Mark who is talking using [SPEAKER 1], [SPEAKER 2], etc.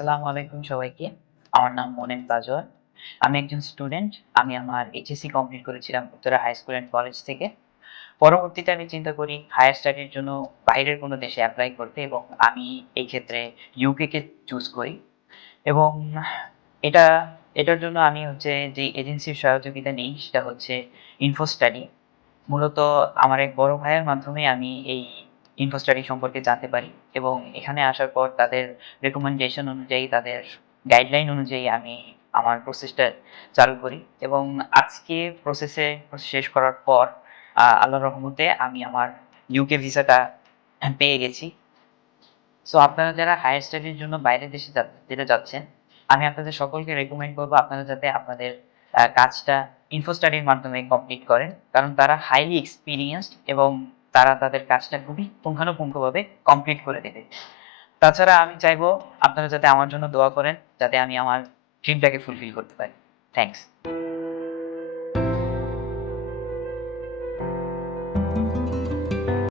[SPEAKER 1] আসসালামু আলাইকুম সবাইকে। আমার নাম মনেন তাজওয়ার আমি একজন স্টুডেন্ট। আমি আমার এইচএসসি কমপ্লিট করেছিলাম Uttara high school and college থেকে। পরবর্তীতে আমি চিন্তা করি হায়ার স্টাডির জন্য বাইরের কোনো দেশে অ্যাপ্লাই করতে এবং আমি এই ক্ষেত্রে ইউকেকে চুজ করি। এবং এটা, এটার জন্য আমি হচ্ছে যে এজেন্সির সহযোগিতা নিই সেটা হচ্ছে ইনফো স্টাডি মূলত আমার এক বড় ভাইয়ের মাধ্যমে আমি এই ইনফো স্টাডি সম্পর্কে জানতে পারি। এবং এখানে আসার পর তাদের রেকমেন্ডেশন অনুযায়ী, তাদের গাইডলাইন অনুযায়ী আমি আমার প্রসেসটা চালু করি। এবং আজকে প্রসেসে শেষ করার পর আল্লাহর রহমতে আমি আমার ইউকে ভিসাটা পেয়ে গেছি। সো আপনারা যারা হায়ার স্টাডির জন্য বাইরের দেশে যেতে যাচ্ছেন, আমি আপনাদের সকলকে রেকমেন্ড করব আপনারা যাতে আপনাদের কাজটা ইনফো স্টাডির মাধ্যমে কমপ্লিট করেন। কারণ তারা হাইলি এক্সপিরিয়েন্সড এবং তারা তাদের কাজটা খুবই পুঙ্খানুপুঙ্খভাবে কমপ্লিট করে দেবে। তাছাড়া আমি চাইব আপনারা যাতে আমার জন্য দোয়া করেন, যাতে আমি আমার ড্রিমটাকে ফুলফিল করতে পারি। থ্যাংকস